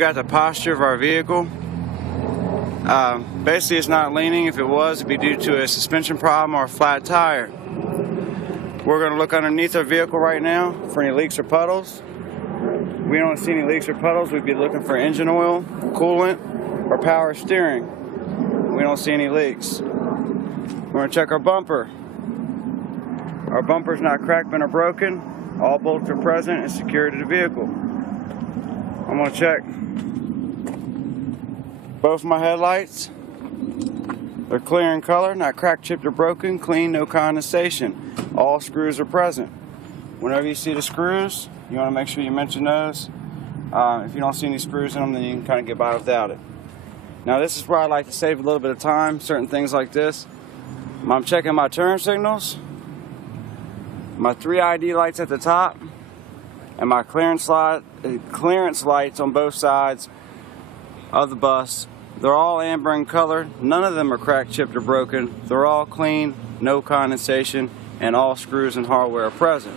We got the posture of our vehicle. Basically it's not leaning. If it was, it'd be due to a suspension problem or a flat tire. We're going to look underneath our vehicle right now for any leaks or puddles. If we don't see any leaks or puddles, we'd be looking for engine oil, coolant, or power steering. We don't see any leaks. We're going to check our bumper. Our bumper's not cracked, bent, or broken. All bolts are present and secured to the vehicle. I'm going to check both my headlights. They're clear in color, not cracked, chipped, or broken, clean, no condensation. All screws are present. Whenever you see the screws, you want to make sure you mention those. If you don't see any screws in them, then you can kind of get by without it. Now this is where I like to save a little bit of time, certain things like this. I'm checking my turn signals, my 3 ID lights at the top, and my clearance lights on both sides of the bus. They're all amber in color. None of them are cracked, chipped, or broken. They're all clean, no condensation, and all screws and hardware are present.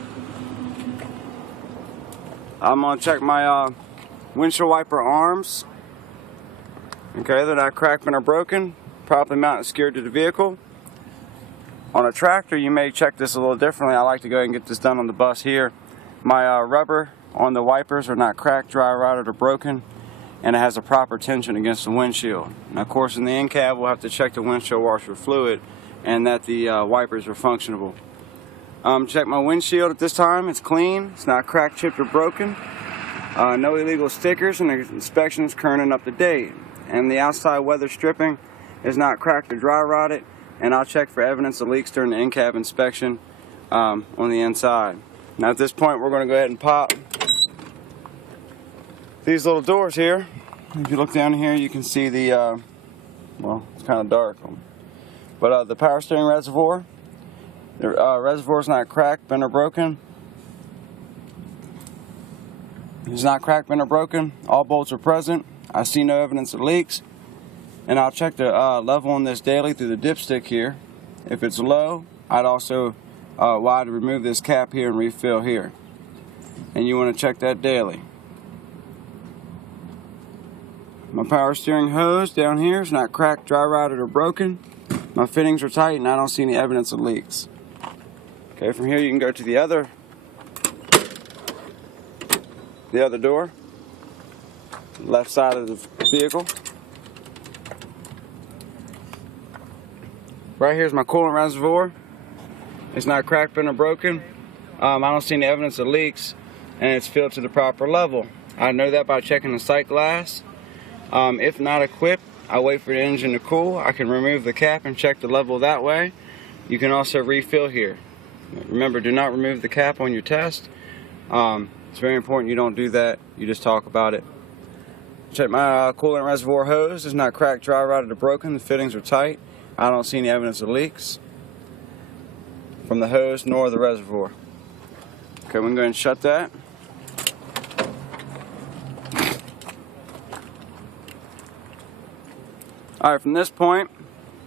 I'm going to check my windshield wiper arms. Okay, they're not cracked, bent, or broken. Properly mounted and secured to the vehicle. On a tractor, you may check this a little differently. I like to go ahead and get this done on the bus here. My rubber on the wipers are not cracked, dry rotted, or broken, and it has a proper tension against the windshield. Now, of course, in the end cab, we'll have to check the windshield washer fluid and that the wipers are functionable. Check my windshield at this time. It's clean. It's not cracked, chipped, or broken. No illegal stickers, and the inspection is current and up to date. And the outside weather stripping is not cracked or dry rotted. And I'll check for evidence of leaks during the in-cab inspection on the inside. Now at this point, we're going to go ahead and pop these little doors here. If you look down here, you can see the, well, it's kind of dark, but the power steering reservoir. The reservoir is not cracked, bent, or broken. It's not cracked, bent, or broken. All bolts are present. I see no evidence of leaks. And I'll check the level on this daily through the dipstick here. If it's low, I'd also wide remove this cap here and refill here. And you want to check that daily. My power steering hose down here is not cracked, dry rotted, or broken. My fittings are tight and I don't see any evidence of leaks. Okay, from here you can go to the other door, left side of the vehicle. Right here's my coolant reservoir. It's not cracked, bent, or broken. I don't see any evidence of leaks, and it's filled to the proper level. I know that by checking the sight glass. If not equipped, I wait for the engine to cool. I can remove the cap and check the level that way. You can also refill here. Remember, do not remove the cap on your test. It's very important you don't do that. You just talk about it. Check my coolant reservoir hose. It's not cracked, dry rotted, or broken. The fittings are tight. I don't see any evidence of leaks from the hose nor the reservoir. Okay, we can go ahead and shut that. Alright, from this point,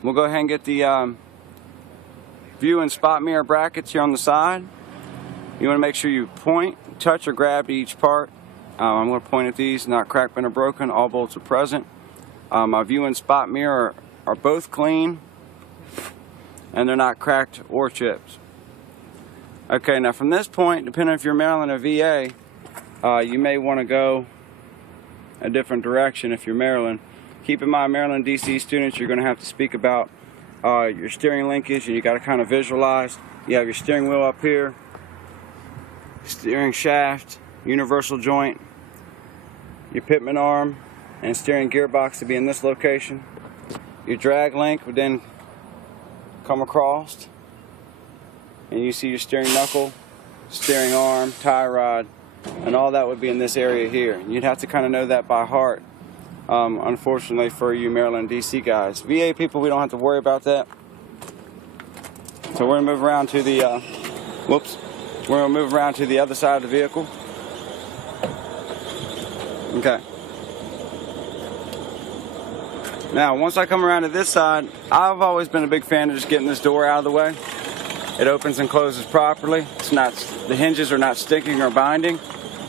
we'll go ahead and get the view and spot mirror brackets here on the side. You want to make sure you point, touch, or grab each part. I'm going to point at these, not cracked, bent, or broken. All bolts are present. My view and spot mirror are both clean, and they're not cracked or chipped. Okay, now from this point, depending if you're Maryland or VA, you may want to go a different direction if you're Maryland. Keep in mind, Maryland DC students, you're going to have to speak about your steering linkage, and you got to kind of visualize. You have your steering wheel up here, steering shaft, universal joint, your pitman arm, and steering gearbox to be in this location. Your drag link would then come across, and you see your steering knuckle, steering arm, tie rod, and all that would be in this area here. You'd have to kind of know that by heart, unfortunately for you Maryland DC guys. VA people, we don't have to worry about that. So we're going to move around to the, we're going to move around to the other side of the vehicle. Okay. Now, once I come around to this side, I've always been a big fan of just getting this door out of the way. It opens and closes properly. It's not, the hinges are not sticking or binding,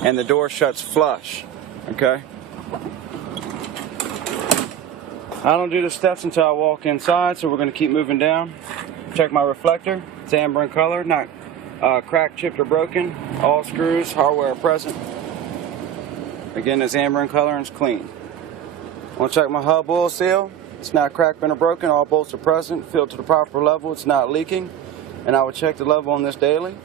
and the door shuts flush. Okay? I don't do the steps until I walk inside, so we're going to keep moving down. Check my reflector. It's amber in color, not cracked, chipped, or broken. All screws, hardware present. Again, it's amber in color and it's clean. I want to check my hub oil seal. It's not cracked, bent, or broken. All bolts are present, filled to the proper level. It's not leaking. And I would check the level on this daily.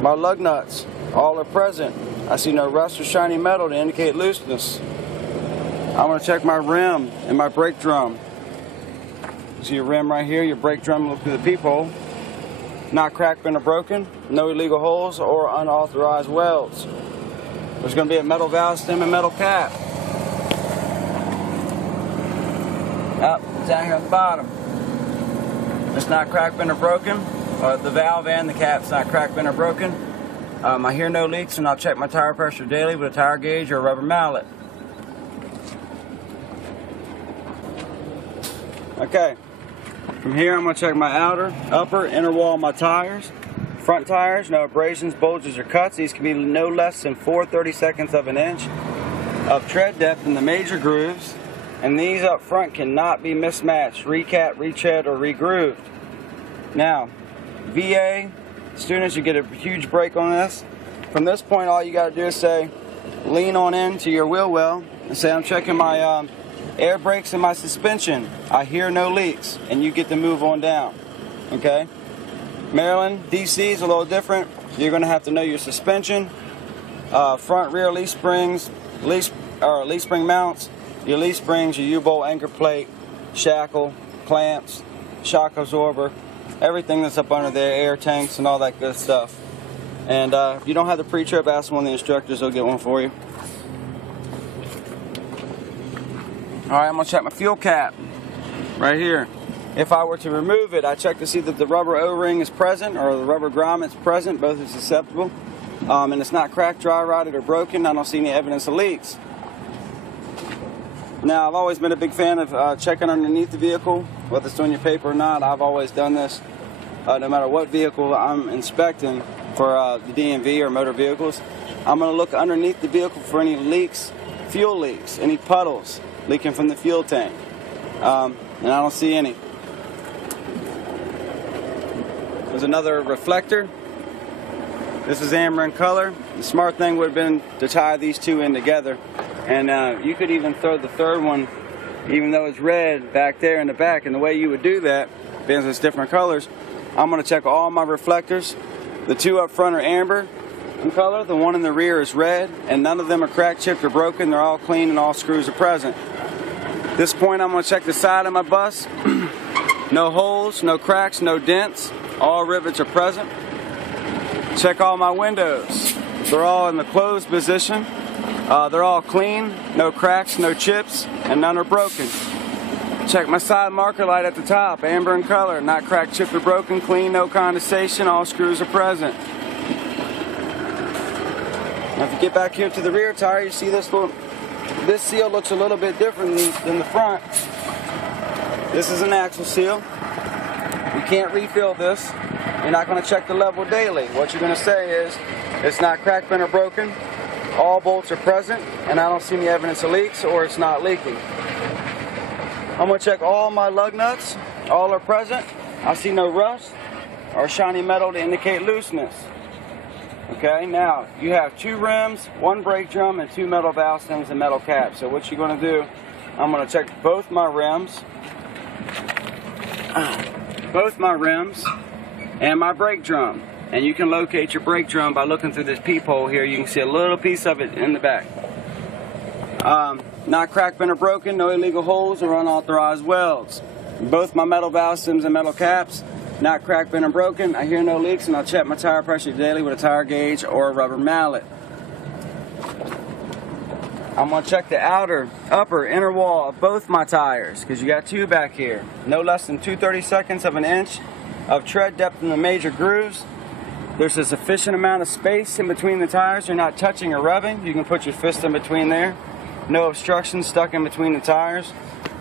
My lug nuts, all are present. I see no rust or shiny metal to indicate looseness. I'm going to check my rim and my brake drum. See your rim right here, your brake drum, look through the peephole. Not cracked, bent, or broken. No illegal holes or unauthorized welds. There's going to be a metal valve stem and metal cap. Up, down here at the bottom. It's not cracked, bent, or broken. The valve and the cap's not cracked, bent, or broken. I hear no leaks, and I'll check my tire pressure daily with a tire gauge or a rubber mallet. Okay, from here I'm going to check my outer, upper, inner wall of my tires. Front tires, no abrasions, bulges, or cuts. These can be no less than 4/32 of an inch of tread depth in the major grooves. And these up front cannot be mismatched, recapped, retread, or regrooved. Now, VA students, you get a huge break on this. From this point, all you got to do is say, lean on into your wheel well and say, I'm checking my air brakes and my suspension. I hear no leaks, and you get to move on down. Okay? Maryland, DC is a little different. You're going to have to know your suspension, front, rear leaf springs, leaf spring mounts, your leaf springs, your U-bolt anchor plate, shackle, clamps, shock absorber, everything that's up under there, air tanks and all that good stuff. And if you don't have the pre-trip, ask one of the instructors, they'll get one for you. Alright, I'm going to check my fuel cap right here. If I were to remove it, I check to see that the rubber O-ring is present or the rubber grommet is present, both are susceptible. And it's not cracked, dry rotted, or broken. I don't see any evidence of leaks. Now, I've always been a big fan of checking underneath the vehicle, whether it's on your paper or not. I've always done this no matter what vehicle I'm inspecting for the DMV or motor vehicles. I'm going to look underneath the vehicle for any leaks, fuel leaks, any puddles leaking from the fuel tank. And I don't see any. There's another reflector. This is amber in color. The smart thing would have been to tie these two in together. And you could even throw the third one, even though it's red, back there in the back. And the way you would do that, because it's different colors, I'm going to check all my reflectors. The two up front are amber in color. The one in the rear is red. And none of them are cracked, chipped, or broken. They're all clean and all screws are present. At this point, I'm going to check the side of my bus. No holes, no cracks, no dents. All rivets are present. Check all my windows. They're all in the closed position. They're all clean, no cracks, no chips, and none are broken. Check my side marker light at the top, amber in color, not cracked, chipped, or broken, clean, no condensation, all screws are present. Now if you get back here to the rear tire, you see this seal looks a little bit different than the front. This is an axle seal. You can't refill this. You're not going to check the level daily. What you're going to say is, it's not cracked, bent, or broken. All bolts are present, and I don't see any evidence of leaks, or it's not leaking. I'm going to check all my lug nuts. All are present. I see no rust or shiny metal to indicate looseness. Okay, now you have 2 rims, 1 brake drum, and 2 metal valve stems and metal caps. So what you're going to do, I'm going to check both my rims and my brake drum. And you can locate your brake drum by looking through this peephole here. You can see a little piece of it in the back. Not cracked, bent, or broken, no illegal holes or unauthorized welds. Both my metal valve stems and metal caps, not cracked, bent, or broken. I hear no leaks, and I'll check my tire pressure daily with a tire gauge or a rubber mallet. I'm going to check the outer, upper, inner wall of both my tires, because you got 2 back here. No less than 2/32 of an inch of tread depth in the major grooves. There's a sufficient amount of space in between the tires. You're not touching or rubbing. You can put your fist in between there. No obstruction stuck in between the tires.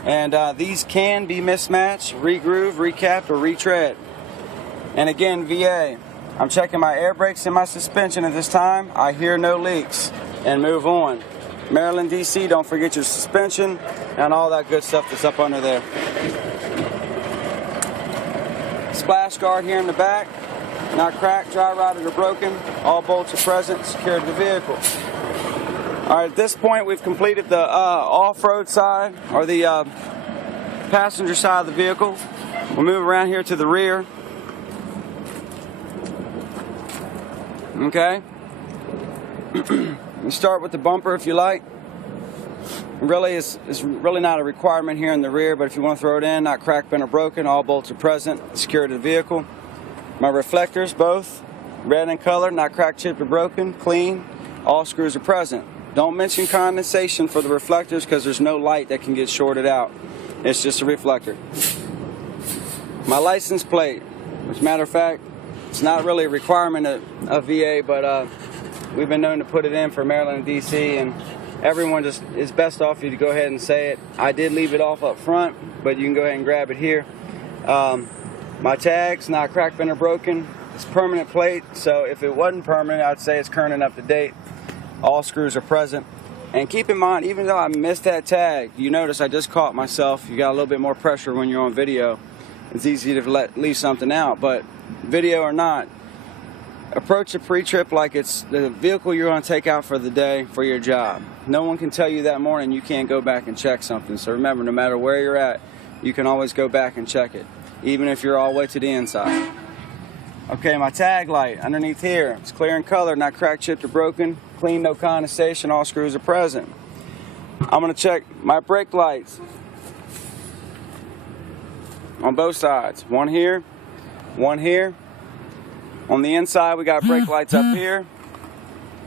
And these can be mismatched, re-grooved, recapped, or retread. And again, VA. I'm checking my air brakes and my suspension at this time. I hear no leaks. And move on. Maryland, DC, don't forget your suspension and all that good stuff that's up under there. Splash guard here in the back, not cracked, dry rotted, or broken. All bolts are present, secured to the vehicle. Alright, at this point we've completed the off-road side, or the passenger side of the vehicle. We'll move around here to the rear. Okay? You start with the bumper if you like. Really, it's really not a requirement here in the rear, but if you want to throw it in, not cracked, bent, or broken, all bolts are present, secured to the vehicle. My reflectors, both red in color, not cracked, chipped, or broken, clean, all screws are present. Don't mention condensation for the reflectors because there's no light that can get shorted out. It's just a reflector. My license plate, as a matter of fact, it's not really a requirement of VA, but we've been known to put it in for Maryland and DC, and everyone just is best off you to go ahead and say it. I did leave it off up front, but you can go ahead and grab it here. My tags, not cracked, bent, or broken. It's permanent plate, so if it wasn't permanent, I'd say it's current and up to date. All screws are present. And keep in mind, even though I missed that tag, you notice I just caught myself. You got a little bit more pressure when you're on video. It's easy to leave something out, but video or not, approach the pre-trip like it's the vehicle you're going to take out for the day for your job. No one can tell you that morning you can't go back and check something. So remember, no matter where you're at, you can always go back and check it, even if you're all the way to the inside. Okay, my tag light underneath here, it's clear in color, not cracked, chipped, or broken, clean, no condensation, all screws are present. I'm going to check my brake lights on both sides. One here, one here. On the inside we got brake lights up here,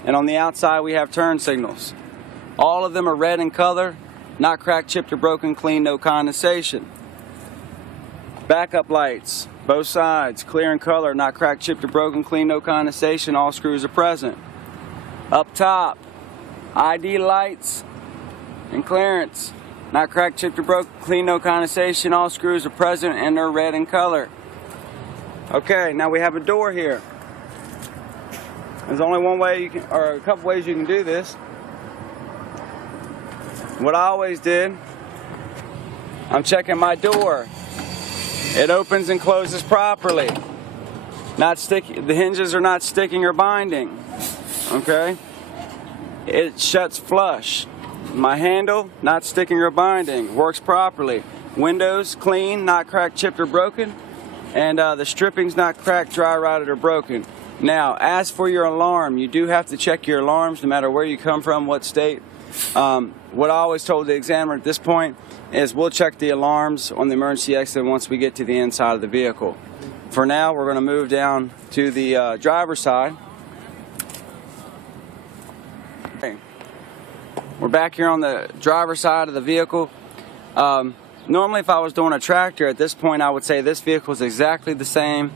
and on the outside we have turn signals. All of them are red in color, not cracked, chipped, or broken, clean, no condensation. Backup lights, both sides, clear in color, not cracked, chipped, or broken, clean, no condensation, all screws are present. Up top, ID lights and clearance, not cracked, chipped, or broken, clean, no condensation, all screws are present, and they're red in color. Okay, now we have a door here. There's only one way you can, or a couple ways you can do this. What I always did, I'm checking my door. It opens and closes properly. Not sticky, the hinges are not sticking or binding. Okay? It shuts flush. My handle, not sticking or binding, works properly. Windows, clean, not cracked, chipped, or broken. And the stripping's not cracked, dry rotted, or broken. Now, as for your alarm, you do have to check your alarms no matter where you come from, what state. What I always told the examiner at this point is we'll check the alarms on the emergency exit once we get to the inside of the vehicle. For now, we're going to move down to the driver's side. Okay. We're back here on the driver's side of the vehicle. Normally, if I was doing a tractor at this point, I would say this vehicle is exactly the same.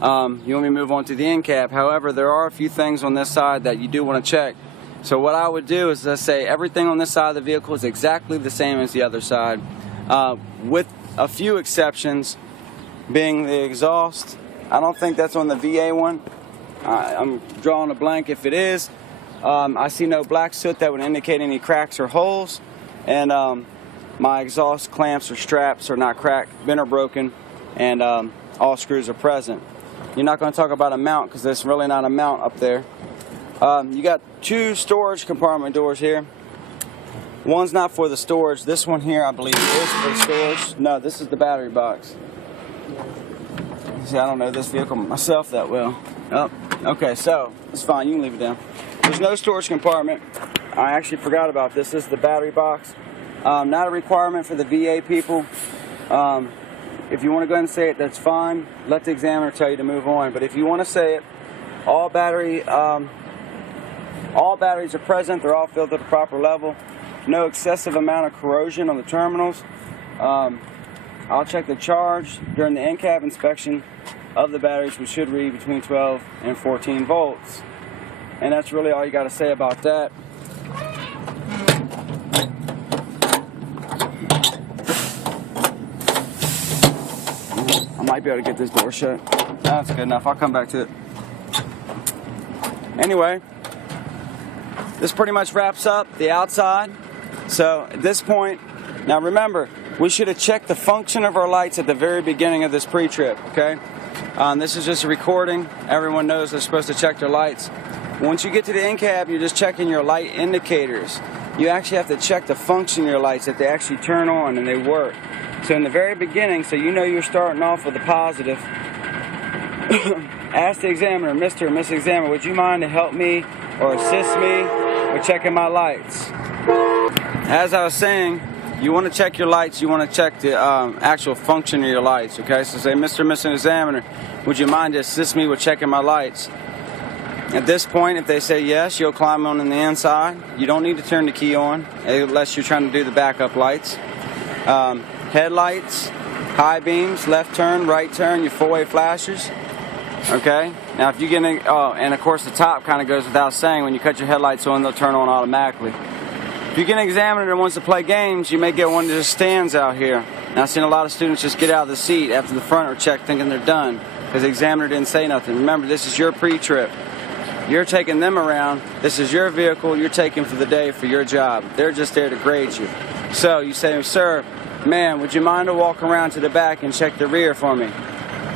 You want me to move on to the end cap. However, there are a few things on this side that you do want to check. So what I would do is let's say everything on this side of the vehicle is exactly the same as the other side, with a few exceptions being the exhaust. I don't think that's on the VA one. I'm drawing a blank if it is. I see no black soot that would indicate any cracks or holes, and my exhaust clamps or straps are not cracked, bent, or broken, and all screws are present. You're not going to talk about a mount because there's really not a mount up there. You got two storage compartment doors here. One's not for the storage. This one here, I believe, is for the storage. No, this is the battery box. See, I don't know this vehicle myself that well. Oh, okay, so it's fine. You can leave it down. There's no storage compartment. I actually forgot about this. This is the battery box. Not a requirement for the VA people. If you want to go ahead and say it, that's fine. Let the examiner tell you to move on. But if you want to say it, all batteries are present. They're all filled at the proper level. No excessive amount of corrosion on the terminals. I'll check the charge during the in-cab inspection of the batteries, which should read between 12 and 14 volts. And that's really all you got to say about that. I might be able to get this door shut. That's good enough. I'll come back to it. Anyway, this pretty much wraps up the outside. So at this point, now remember, we should have checked the function of our lights at the very beginning of this pre-trip, okay? This is just a recording. Everyone knows they're supposed to check their lights. Once you get to the in-cab, you're just checking your light indicators. You actually have to check the function of your lights, that they actually turn on and they work. So in the very beginning, so you know you're starting off with a positive, ask the examiner, Mr. or Miss Examiner, would you mind to help me or assist me with checking my lights? As I was saying, you want to check your lights, you want to check the actual function of your lights, okay? So say, Mr. or Miss Examiner, would you mind to assist me with checking my lights? At this point, if they say yes, you'll climb on the inside. You don't need to turn the key on unless you're trying to do the backup lights. Headlights, high beams, left turn, right turn, your four-way flashers. Okay? Now if you get in, and of course the top kind of goes without saying, when you cut your headlights on, they'll turn on automatically. If you get an examiner that wants to play games, you may get one that just stands out here. Now I've seen a lot of students just get out of the seat after the front are checked thinking they're done because the examiner didn't say nothing. Remember, this is your pre-trip. You're taking them around. This is your vehicle you're taking for the day for your job. They're just there to grade you. So you say, sir, ma'am, would you mind to walk around to the back and check the rear for me?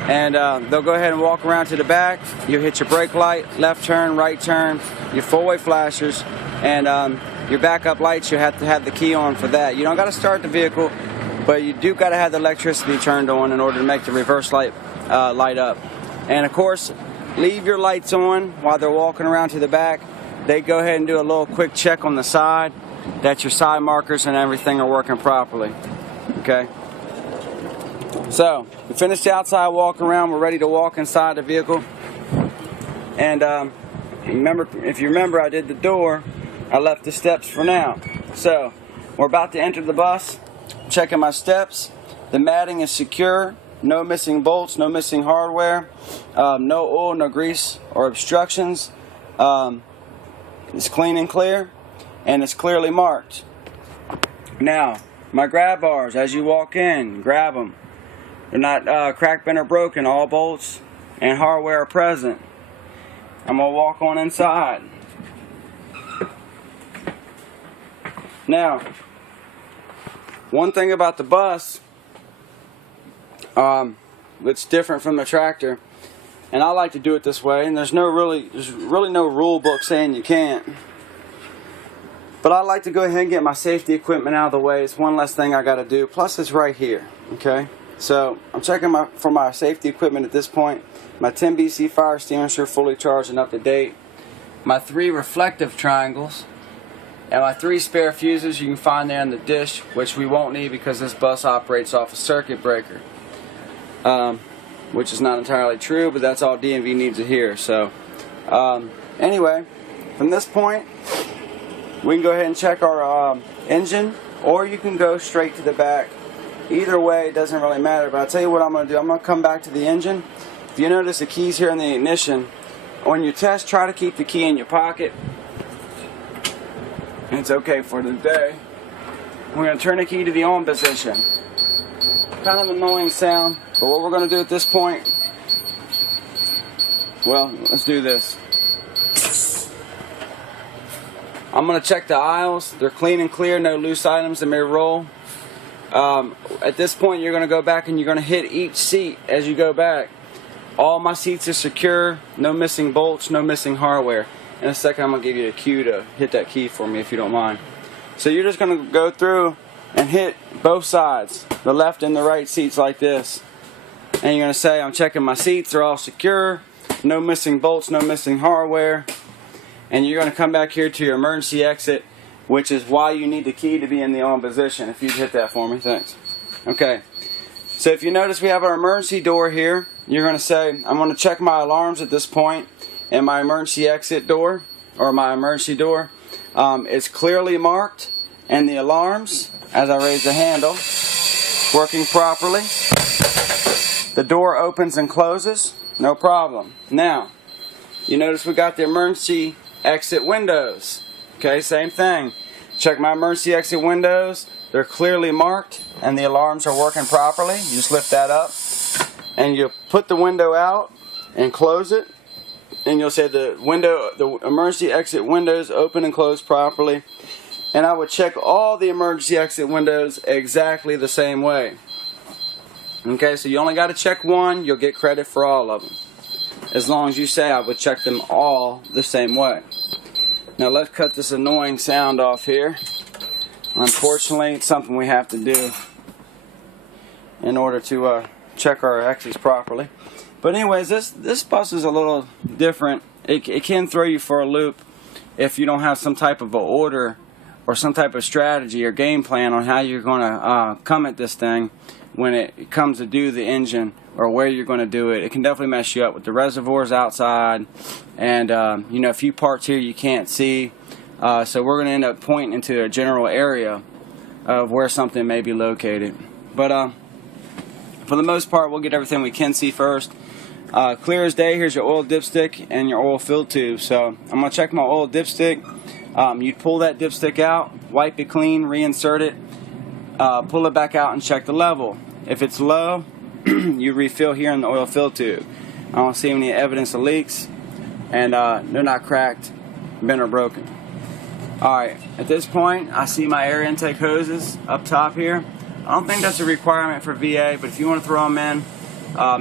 And they'll go ahead and walk around to the back. You hit your brake light, left turn, right turn, your four-way flashers, and your backup lights, you have to have the key on for that. You don't got to start the vehicle, but you do got to have the electricity turned on in order to make the reverse light light up. And of course, leave your lights on while they're walking around to the back. They go ahead and do a little quick check on the side that your side markers and everything are working properly. Okay? So, we finished the outside walk around. We're ready to walk inside the vehicle. And if you remember, I did the door. I left the steps for now. So, we're about to enter the bus. Checking my steps. The matting is secure. No missing bolts, no missing hardware, no oil, no grease or obstructions. It's clean and clear, and it's clearly marked. Now, my grab bars, as you walk in, grab them. They're not cracked, bent, or broken. All bolts and hardware are present. I'm going to walk on inside. Now, one thing about the bus, it's different from the tractor, and I like to do it this way, and there's really no rule book saying you can't, but I like to go ahead and get my safety equipment out of the way. It's one less thing I got to do, plus it's right here. Okay, so I'm checking for my safety equipment at this point. My 10 BC fire extinguisher fully charged and up to date, my 3 reflective triangles, and my 3 spare fuses you can find there in the dish, which we won't need because this bus operates off a circuit breaker. Which is not entirely true, but that's all DMV needs to hear. So, anyway, from this point, we can go ahead and check our engine, or you can go straight to the back. Either way, it doesn't really matter, but I'll tell you what I'm going to do. I'm going to come back to the engine. If you notice the keys here in the ignition, when you test, try to keep the key in your pocket. It's okay for the day. We're going to turn the key to the on position. Kind of annoying sound, but what we're going to do at this point, well, let's do this. I'm going to check the aisles. They're clean and clear, no loose items that may roll. At this point, you're going to go back and you're going to hit each seat as you go back. All my seats are secure, no missing bolts, no missing hardware. In a second, I'm going to give you a cue to hit that key for me if you don't mind. So you're just going to go through and hit both sides, the left and the right seats like this. And you're going to say, I'm checking my seats, they're all secure, no missing bolts, no missing hardware. And you're going to come back here to your emergency exit, which is why you need the key to be in the on position. If you'd hit that for me, thanks. Okay, so if you notice we have our emergency door here, you're going to say, I'm going to check my alarms at this point, and my emergency exit door, or my emergency door, is clearly marked, and the alarms, as I raise the handle, working properly. The door opens and closes, no problem. Now, you notice we got the emergency exit windows. Okay, same thing. Check my emergency exit windows. They're clearly marked, and the alarms are working properly. You just lift that up, and you put the window out and close it. and you'll say the emergency exit windows open and close properly. And I would check all the emergency exit windows exactly the same way. Okay, so you only got to check one, you'll get credit for all of them. As long as you say I would check them all the same way. Now let's cut this annoying sound off here. Unfortunately, it's something we have to do in order to check our exits properly. But anyways, this bus is a little different. It can throw you for a loop if you don't have some type of an order or some type of strategy or game plan on how you're going to come at this thing when it comes to do the engine or where you're going to do it. It can definitely mess you up with the reservoirs outside and you know, a few parts here you can't see. So we're going to end up pointing into a general area of where something may be located. But for the most part, we'll get everything we can see first. Clear as day, here's your oil dipstick and your oil fill tube. So I'm going to check my oil dipstick. You'd pull that dipstick out, wipe it clean, reinsert it, pull it back out and check the level. If it's low, you refill here in the oil fill tube. I don't see any evidence of leaks, and they're not cracked, bent, or broken. Alright, at this point, I see my air intake hoses up top here. I don't think that's a requirement for VA, but if you want to throw them in,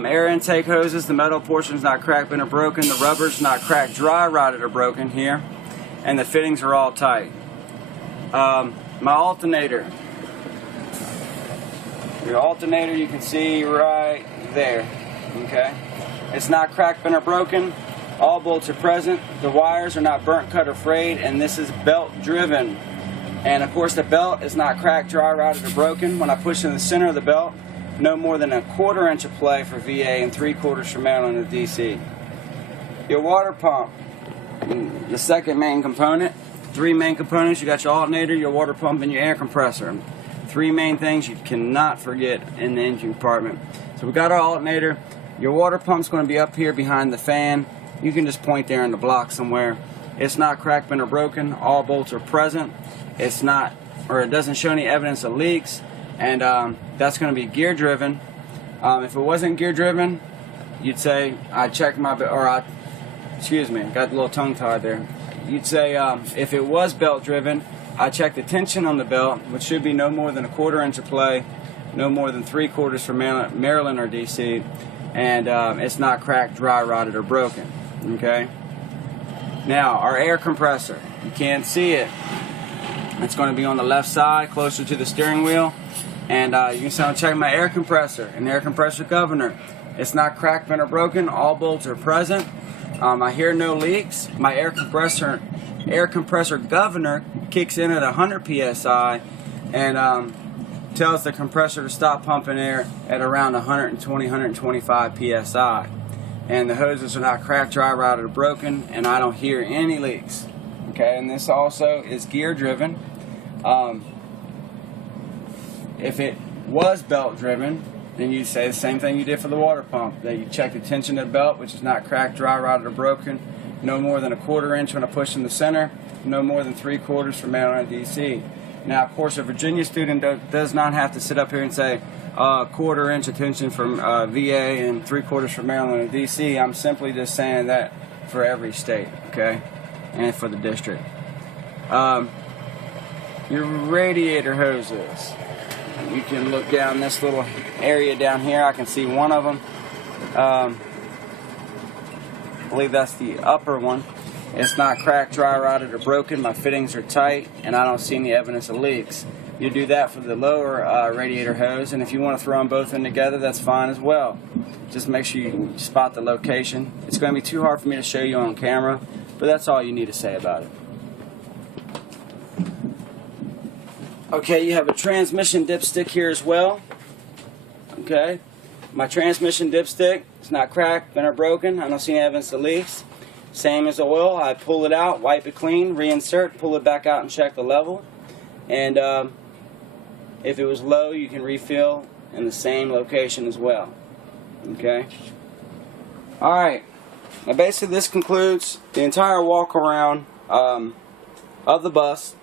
air intake hoses, the metal portion is not cracked, bent, or broken. The rubber's not cracked, dry rotted, or broken here. And the fittings are all tight. My alternator. Your alternator you can see right there. Okay? It's not cracked, bent, or broken. All bolts are present. The wires are not burnt, cut, or frayed. And this is belt driven. And of course the belt is not cracked, dry rotted, or broken. When I push in the center of the belt, no more than 1/4 inch of play for VA and 3/4 for Maryland or DC. Your water pump. The second main component. 3 main components. You got your alternator, your water pump, and your air compressor. 3 main things you cannot forget in the engine compartment. So we got our alternator. Your water pump's going to be up here behind the fan. You can just point there in the block somewhere. It's not cracked, bent, or broken. All bolts are present. It's not, or it doesn't show any evidence of leaks. And that's going to be gear driven. If it wasn't gear driven, you'd say I checked my, excuse me, got a little tongue tied there. You'd say if it was belt driven, I checked the tension on the belt, which should be no more than 1/4 inch of play, no more than 3/4 for Maryland or DC, and it's not cracked, dry rotted, or broken. Okay. Now our air compressor, you can't see it. It's going to be on the left side, closer to the steering wheel, and you can say I'm checking my air compressor and air compressor governor. It's not cracked, bent, or broken. All bolts are present. I hear no leaks. My air compressor governor kicks in at 100 psi and tells the compressor to stop pumping air at around 120, 125 psi. And the hoses are not cracked, dry rotted, or broken, and I don't hear any leaks. Okay, and this also is gear driven. If it was belt driven, then you say the same thing you did for the water pump. That you check the tension of the belt, which is not cracked, dry rotted, or broken. No more than 1/4 inch when I push in the center. No more than 3/4 for Maryland and DC. Now, of course, a Virginia student does not have to sit up here and say 1/4 inch of tension from VA and 3/4 for Maryland and DC. I'm simply just saying that for every state, okay, and for the district. Your radiator hoses. You can look down this little area down here. I can see one of them. I believe that's the upper one. It's not cracked, dry rotted, or broken. My fittings are tight, and I don't see any evidence of leaks. You do that for the lower radiator hose, and if you want to throw them both in together, that's fine as well. Just make sure you can spot the location. It's going to be too hard for me to show you on camera, but that's all you need to say about it. Okay, you have a transmission dipstick here as well. Okay, my transmission dipstick, it's not cracked, bent, or broken. I don't see any evidence of leaks. Same as oil, I pull it out, wipe it clean, reinsert, pull it back out and check the level. And if it was low, you can refill in the same location as well. Okay. Alright, now basically this concludes the entire walk around of the bus.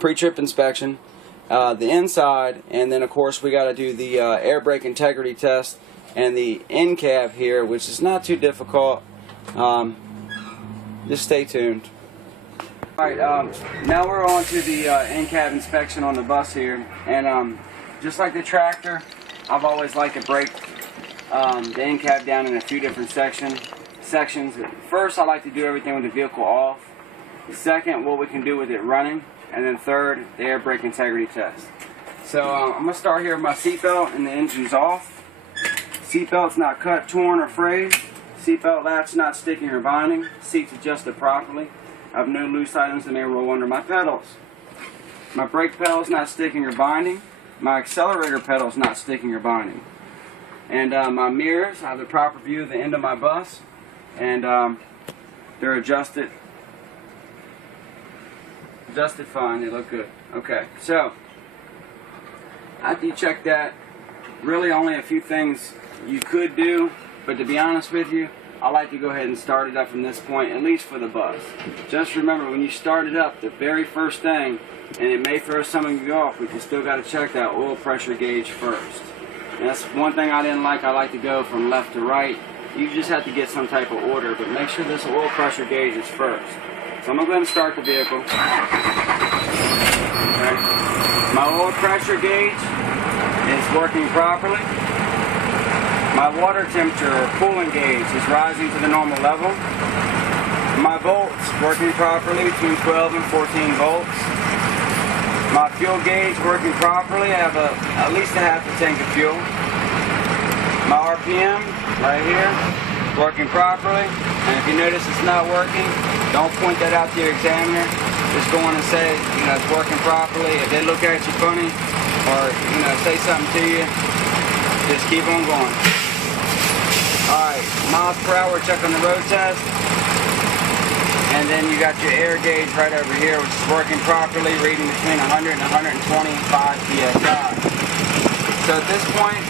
Pre-trip inspection, the inside, and then of course we got to do the air brake integrity test and the in cab here, which is not too difficult. Just stay tuned. Alright, now we're on to the in-cab inspection on the bus here, and just like the tractor, I've always liked to break the in-cab down in a few different sections. First, I like to do everything with the vehicle off. Second, what we can do with it running, and then third, the air brake integrity test. So I'm going to start here with my seatbelt, and the engine's off. Seatbelt's not cut, torn, or frayed. Seatbelt latch not sticking or binding. Seats adjusted properly. I have no loose items that may roll under my pedals. My brake pedal's not sticking or binding. My accelerator pedal's not sticking or binding. And my mirrors, I have the proper view of the end of my bus, and they're adjusted fine. They look good. Okay, so after you check that, really only a few things you could do, but to be honest with you, I like to go ahead and start it up from this point, at least for the bus. Just remember, when you start it up, the very first thing, and it may throw some of you off, but you still got to check that oil pressure gauge first. And that's one thing I didn't like. I like to go from left to right. You just have to get some type of order, but make sure this oil pressure gauge is first. So I'm going to go ahead and start the vehicle. Okay. My oil pressure gauge is working properly. My water temperature or coolant gauge is rising to the normal level. My volts working properly between 12 and 14 volts. My fuel gauge working properly. I have at least a half a tank of fuel. My RPM right here working properly. And if you notice it's not working, don't point that out to your examiner. Just go on and say, it's working properly. If they look at you funny or, say something to you, just keep on going. Alright, miles per hour check on the road test. And then you got your air gauge right over here, which is working properly, reading between 100 and 125 psi. So at this point,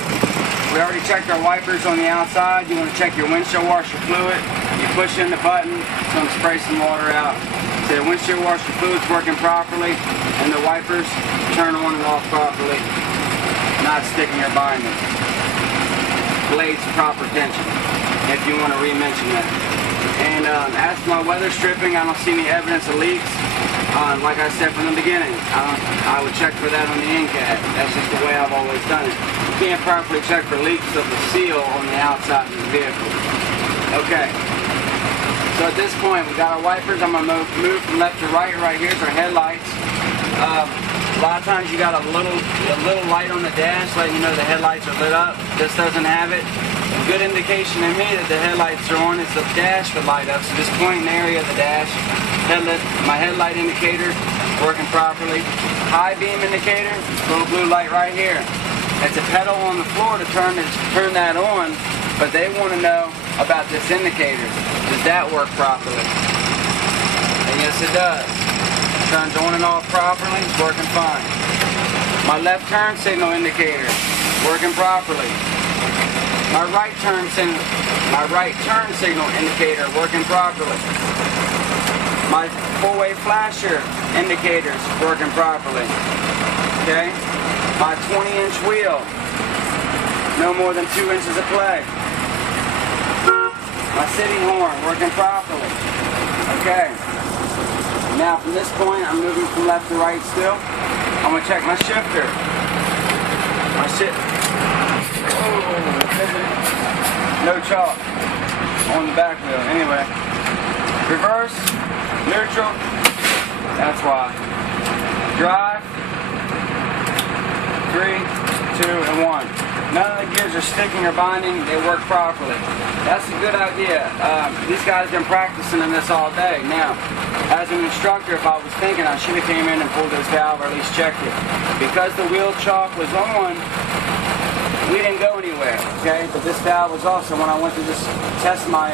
we already checked our wipers on the outside. You want to check your windshield washer fluid. You push in the button, it's going to spray some water out. So the windshield washer fluid's working properly, and the wipers turn on and off properly, not sticking or binding. Blades proper tension, if you want to re-mention that. And as for my weather stripping, I don't see any evidence of leaks. Like I said from the beginning, I would check for that on the in-cab. That's just the way I've always done it. You can't properly check for leaks of the seal on the outside of the vehicle. Okay. So at this point, we got our wipers. I'm going to move from left to right. Right here's our headlights. A lot of times you got a little light on the dash letting you know the headlights are lit up. This doesn't have it. A good indication to me that the headlights are on is the dash would light up. So just point in the area of the dash. My headlight indicator working properly. High beam indicator, little blue light right here. It's a pedal on the floor to turn that on, but they want to know about this indicator. Does that work properly? And yes, it does. Turns on and off properly, it's working fine. My left turn signal indicator, working properly. My right turn signal indicator, working properly. My four-way flasher indicators, working properly. Okay? My 20-inch wheel, no more than 2 inches of play. My city horn, working properly. Okay. Now from this point, I'm moving from left to right still. I'm going to check my shifter. No chalk on the back wheel. Anyway, reverse, neutral, that's why. Drive, 3, 2, and 1. None of the gears are sticking or binding. They work properly. That's a good idea. These guys have been practicing in this all day. Now, as an instructor, if I was thinking, I should have came in and pulled this valve or at least checked it. Because the wheel chalk was on, we didn't go anywhere, okay? But this valve was off, so when I went to just test my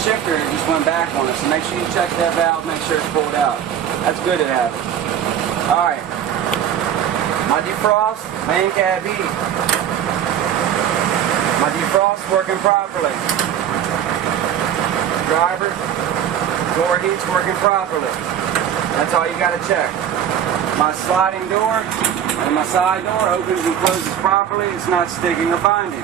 shifter, it just went back on us. So make sure you check that valve, make sure it's pulled out. That's good to have it. Alright. My defrost, my in-cab heat. My defrost working properly. Driver, door heat's working properly. That's all you got to check. My sliding door and my side door opens and closes properly. It's not sticking or binding.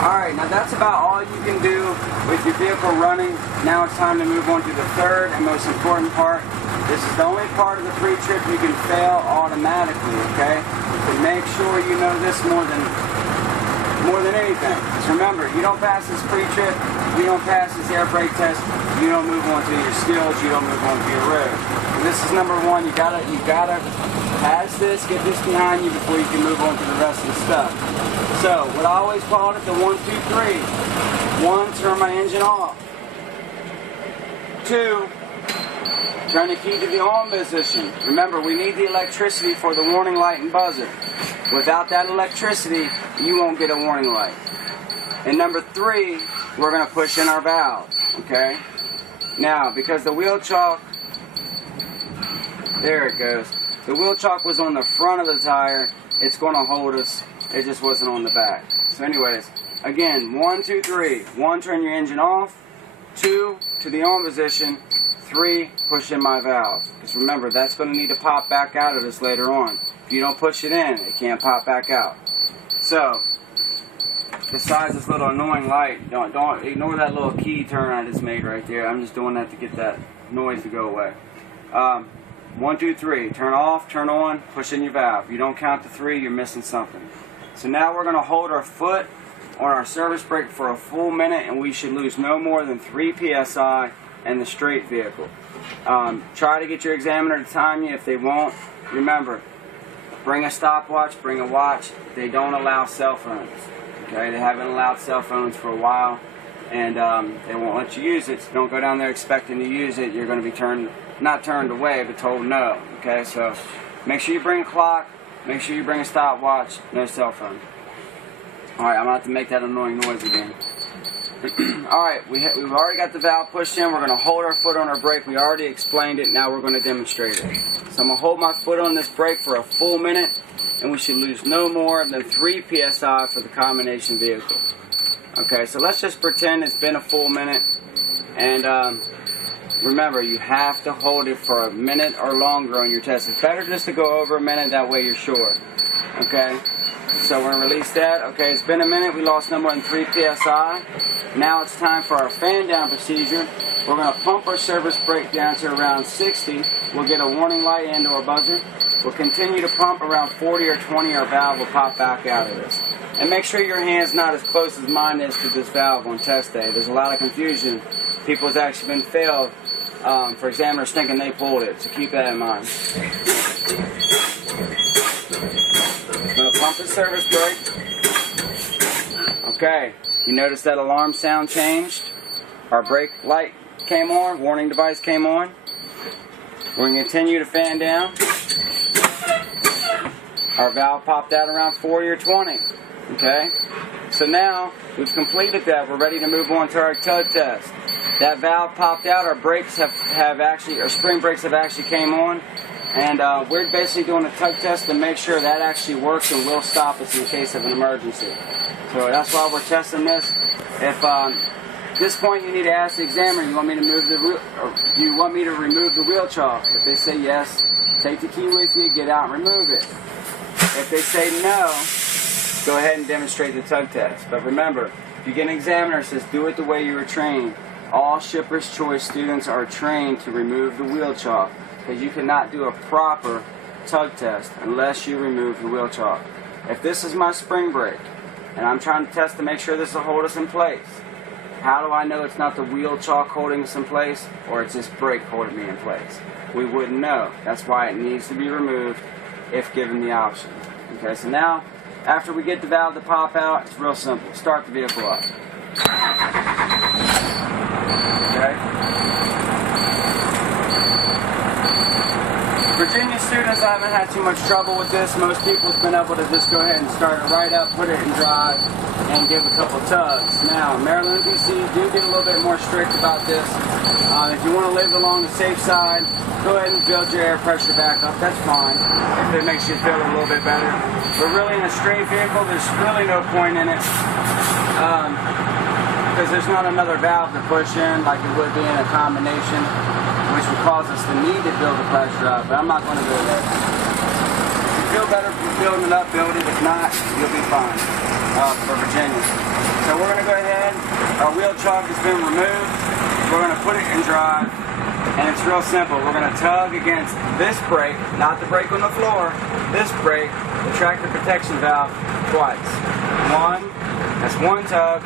Alright, now that's about all you can do with your vehicle running. Now it's time to move on to the third and most important part. This is the only part of the pre-trip you can fail automatically, okay? So make sure you know this more than anything. Just remember, you don't pass this pre-trip, you don't pass this air brake test, you don't move on to your skills, you don't move on to your road. And this is number one. You gotta pass this, get this behind you before you can move on to the rest of the stuff. So, what I always called it the 1, 2, 3. 1, turn my engine off. 2, turn the key to the on position. Remember, we need the electricity for the warning light and buzzer. Without that electricity, you won't get a warning light. And number 3, we're going to push in our valve. Okay? Now, because the wheel chalk, there it goes. The wheel chalk was on the front of the tire. It's going to hold us. It just wasn't on the back. So anyways, again, 1, 2, 3. 1, turn your engine off. 2, to the on position. 3, push in my valve. Because remember, that's going to need to pop back out of this later on. If you don't push it in, it can't pop back out. So, besides this little annoying light, don't ignore that little key turn I just made right there. I'm just doing that to get that noise to go away. 1, 2, 3. Turn off, turn on, push in your valve. If you don't count to 3, you're missing something. So now we're going to hold our foot on our service brake for a full minute, and we should lose no more than 3 psi in the straight vehicle. Try to get your examiner to time you. If they won't, remember, bring a stopwatch, bring a watch. They don't allow cell phones. Okay, they haven't allowed cell phones for a while, and they won't let you use it. So don't go down there expecting to use it. You're going to be not turned away, but told no. Okay, so make sure you bring a clock. Make sure you bring a stopwatch, no cell phone. Alright, I'm going to have to make that annoying noise again. Alright, we've already got the valve pushed in. We're going to hold our foot on our brake. We already explained it. Now we're going to demonstrate it. So I'm going to hold my foot on this brake for a full minute, and we should lose no more than 3 psi for the combination vehicle. Okay, so let's just pretend it's been a full minute. And remember, you have to hold it for a minute or longer on your test. It's better just to go over a minute, that way you're sure. Okay? So we're going to release that. Okay, it's been a minute. We lost no more than 3 psi. Now it's time for our fan down procedure. We're going to pump our service brake down to around 60. We'll get a warning light and or buzzer. We'll continue to pump around 40 or 20. Our valve will pop back out of this. And make sure your hand's not as close as mine is to this valve on test day. There's a lot of confusion. People have actually been failed for examiners thinking they pulled it. So keep that in mind. I'm going to pump the service brake. Okay, you notice that alarm sound changed. Our brake light came on, warning device came on. We're going to continue to fan down. Our valve popped out around 40 or 20. Okay, so now we've completed that. We're ready to move on to our tug test. That valve popped out. Our brakes our spring brakes have actually came on. And we're basically doing a tug test to make sure that actually works and will stop us in case of an emergency. So that's why we're testing this. If at this point you need to ask the examiner, you want me to move the do you want me to remove the wheel chalk? If they say yes, take the key with you, get out and remove it. If they say no, go ahead and demonstrate the tug test. But remember, if you get an examiner that says do it the way you were trained, all Shipper's Choice students are trained to remove the wheel chalk, because you cannot do a proper tug test unless you remove the wheel chalk. If this is my spring brake and I'm trying to test to make sure this will hold us in place, how do I know it's not the wheel chalk holding us in place or it's this brake holding me in place? We wouldn't know. That's why it needs to be removed if given the option. Okay, so now after we get the valve to pop out, it's real simple. Start the vehicle up. Okay. Virginia students, I haven't had too much trouble with this. Most people's been able to just go ahead and start it right up, put it in drive, and give a couple tugs. Now, Maryland and DC do get a little bit more strict about this. If you want to live along the safe side, go ahead and build your air pressure back up. That's fine, if it makes you feel a little bit better. But really, in a straight vehicle, there's really no point in it. Because there's not another valve to push in like it would be in a combination, which would cause us the need to build the pressure up, but I'm not going to go there. If you feel better from building it up, build it. If not, you'll be fine. for Virginia. So we're going to go ahead, our wheel chuck has been removed, we're going to put it in drive, and it's real simple. We're going to tug against this brake, not the brake on the floor, this brake, the tractor protection valve, twice. One, that's one tug.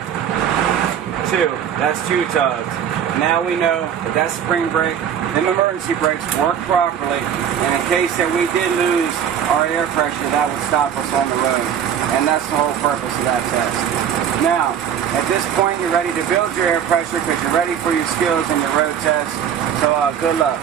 Two, that's two tugs. Now we know that that spring brake, them emergency brakes work properly, and in case that we did lose our air pressure, that would stop us on the road. And that's the whole purpose of that test. Now, at this point, you're ready to build your air pressure because you're ready for your skills in your road test. So good luck.